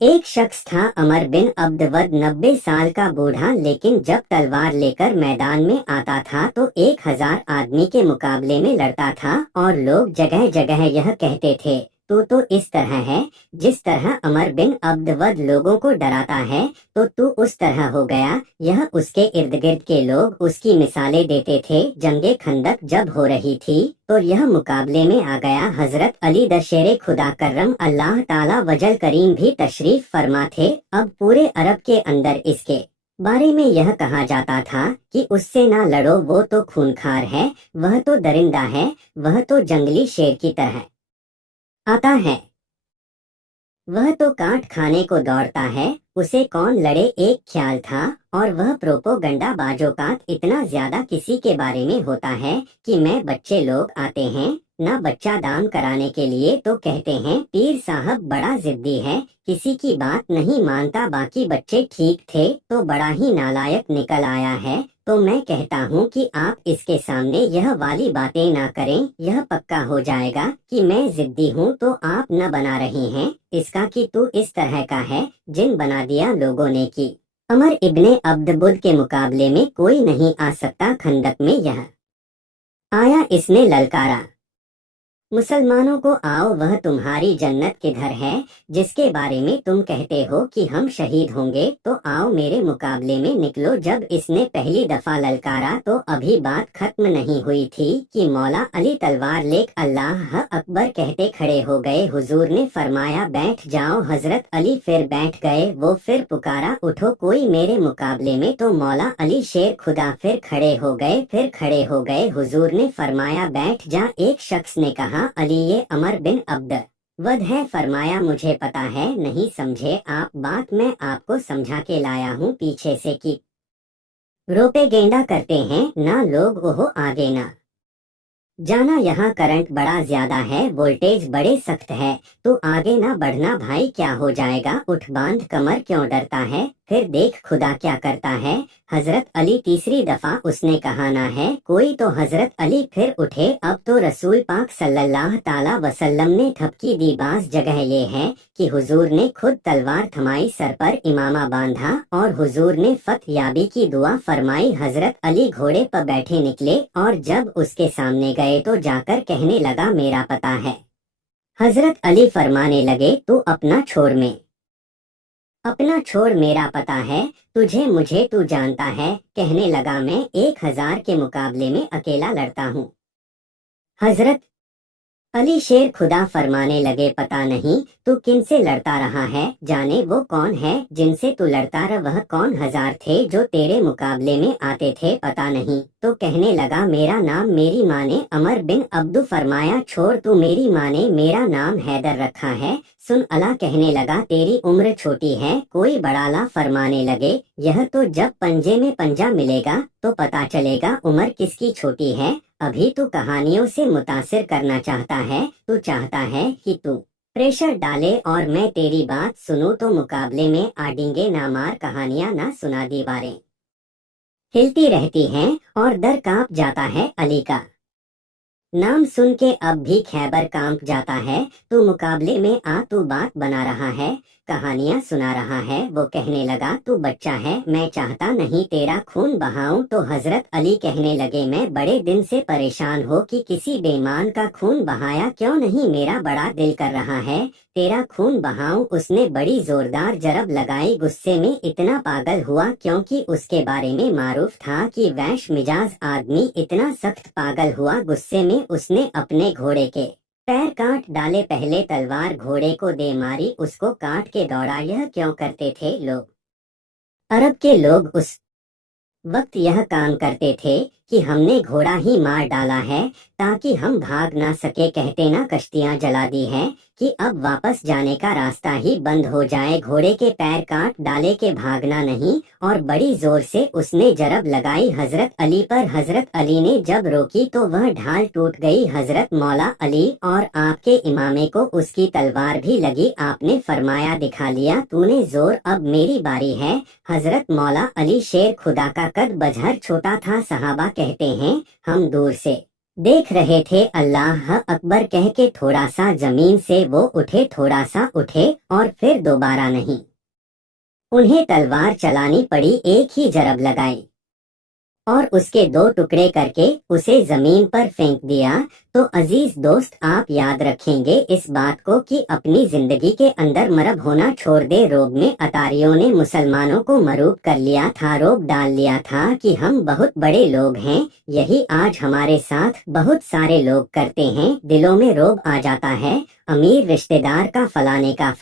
एक शख्स था अमर बिन अब्दवद 90 साल का बूढ़ा, लेकिन जब तलवार लेकर मैदान में आता था तो 1000 आदमी के मुकाबले में लड़ता था और लोग जगह जगह यह कहते थे, तू तो इस तरह है जिस तरह अमर बिन अब्दवद लोगों को डराता है, तो तू उस तरह हो गया। यह उसके इर्द गिर्द के लोग उसकी मिसालें देते थे। जंगे खंदक जब हो रही थी तो यह मुकाबले में आ गया। हजरत अली दशेरे खुदा करम अल्लाह ताला वजल करीम भी तशरीफ फरमा थे। अब पूरे अरब के अंदर इसके बारे में यह कहा जाता था कि उससे ना लड़ो, वो तो खूनखार है, वह तो दरिंदा है, वह तो जंगली शेर की तरह आता है, वह तो काट खाने को दौड़ता है, उसे कौन लड़े एक ख्याल था। और वह प्रोपोगंडा बाजोकात इतना ज्यादा किसी के बारे में होता है कि मैं बच्चे लोग आते हैं ना बच्चा दान कराने के लिए तो कहते हैं पीर साहब बड़ा जिद्दी है, किसी की बात नहीं मानता, बाकी बच्चे ठीक थे तो बड़ा ही नालायक निकल आया है। तो मैं कहता हूँ कि आप इसके सामने यह वाली बातें ना करें, यह पक्का हो जाएगा कि मैं जिद्दी हूँ तो आप न बना रही हैं इसका कि तू इस तरह का है जिन बना दिया लोगों ने कि अमर इब्ने अब्दबुद के मुकाबले में कोई नहीं आ सकता। खंदक में यह आया, इसने ललकारा मुसलमानों को, आओ वह तुम्हारी जन्नत किधर है जिसके बारे में तुम कहते हो कि हम शहीद होंगे, तो आओ मेरे मुकाबले में निकलो। जब इसने पहली दफा ललकारा तो अभी बात खत्म नहीं हुई थी कि मौला अली तलवार लेक अल्लाह अकबर कहते खड़े हो गए। हुजूर ने फरमाया बैठ जाओ। हजरत अली फिर बैठ गए। वो फिर पुकारा उठो कोई मेरे मुकाबले में, तो मौला अली शेर खुदा फिर खड़े हो गए, फिर खड़े हो गए। हुजूर ने फरमाया बैठ जा। एक शख्स ने कहा अली ये अमर बिन अब्द वद है। फरमाया मुझे पता है, नहीं समझे आप बात, मैं आपको समझा के लाया हूँ पीछे से कि रोपे गेंडा करते हैं ना लोग, ओहो आगे ना जाना, यहाँ करंट बड़ा ज्यादा है, वोल्टेज बड़े सख्त है, तो आगे ना बढ़ना भाई, क्या हो जाएगा, उठ बांध कमर, क्यों डरता है, फिर देख खुदा क्या करता है। हजरत अली तीसरी दफा उसने कहा ना है कोई, तो हजरत अली फिर उठे। अब तो रसूल पाक सल्लल्लाहु ताला वसल्लम ने थपकी दी। बास जगह ये है कि हुजूर ने खुद तलवार थमाई, सर पर इमामा बांधा और हुजूर ने फतयाबी की दुआ फरमाई। हजरत अली घोड़े पर बैठे निकले और जब उसके सामने गए तो जाकर कहने लगा मेरा पता है। हजरत अली फरमाने लगे तू अपना छोड़, में अपना छोड़, मेरा पता है तुझे, मुझे तू जानता है। कहने लगा मैं 1000 के मुकाबले में अकेला लड़ता हूँ। हजरत अली शेर खुदा फरमाने लगे पता नहीं तू किन से लड़ता रहा है, जाने वो कौन है जिनसे तू लड़ता रहा, वह कौन 1000 थे जो तेरे मुकाबले में आते थे, पता नहीं। तो कहने लगा मेरा नाम मेरी माँ ने अमर बिन अब्दु। फरमाया छोड़, तू मेरी माँ ने मेरा नाम हैदर रखा है। सुन अला कहने लगा तेरी उम्र छोटी है, कोई बड़ाला। फरमाने लगे यह तो जब पंजे में पंजा मिलेगा तो पता चलेगा उम्र किसकी छोटी है। अभी तू कहानियों से मुतासिर करना चाहता है, तू चाहता है कि तू प्रेशर डाले और मैं तेरी बात सुनूं, तो मुकाबले में आडिंगे ना मार, कहानियां ना सुना, दीवारें हिलती रहती हैं और दर कांप जाता है। अली का नाम सुन के अब भी खैबर कांप जाता है। तू मुकाबले में आ, तू बात बना रहा है, कहानियां सुना रहा है। वो कहने लगा तू बच्चा है, मैं चाहता नहीं तेरा खून बहाऊं। तो हजरत अली कहने लगे मैं बड़े दिन से परेशान हो कि किसी बेईमान का खून बहाया क्यों नहीं, मेरा बड़ा दिल कर रहा है तेरा खून बहाऊं। उसने बड़ी जोरदार जरब लगाई, गुस्से में इतना पागल हुआ क्योंकि उसके बारे में मारूफ था कि वैश मिजाज आदमी इतना सख्त पागल हुआ, गुस्से में उसने अपने घोड़े के पैर काट डाले। पहले तलवार घोड़े को दे मारी, उसको काट के दौड़ा। यह क्यों करते थे लोग? अरब के लोग उस वक्त यह काम करते थे कि हमने घोड़ा ही मार डाला है ताकि हम भाग ना सके। कहते ना कश्तियां जला दी हैं कि अब वापस जाने का रास्ता ही बंद हो जाए। घोड़े के पैर काट डाले के भागना नहीं, और बड़ी जोर से उसने जरब लगाई हजरत अली पर। हजरत अली ने जब रोकी तो वह ढाल टूट गई। हजरत मौला अली और आपके इमामे को उसकी तलवार भी लगी। आपने फरमाया दिखा लिया तूने जोर, अब मेरी बारी है। हजरत मौला अली शेर खुदा का कद बजहर छोटा था। सहाबा कहते हैं हम दूर से دیکھ رہے تھے اللہ اکبر کہہ کے تھوڑا سا زمین سے وہ اٹھے، تھوڑا سا اٹھے اور پھر دوبارہ نہیں۔ انہیں تلوار چلانی پڑی، ایک ہی ضرب لگائی اور اس کے دو ٹکڑے کر کے اسے زمین پر پھینک دیا۔ تو عزیز دوست، آپ یاد رکھیں گے اس بات کو کہ اپنی زندگی کے اندر مرب ہونا چھوڑ دے۔ روم میں اتاریوں نے مسلمانوں کو مروب کر لیا تھا، روب ڈال لیا تھا کہ ہم بہت بڑے لوگ ہیں۔ یہی آج ہمارے ساتھ بہت سارے لوگ کرتے ہیں، دلوں میں روب آ جاتا ہے، امیر رشتہ دار کا، فلانے کا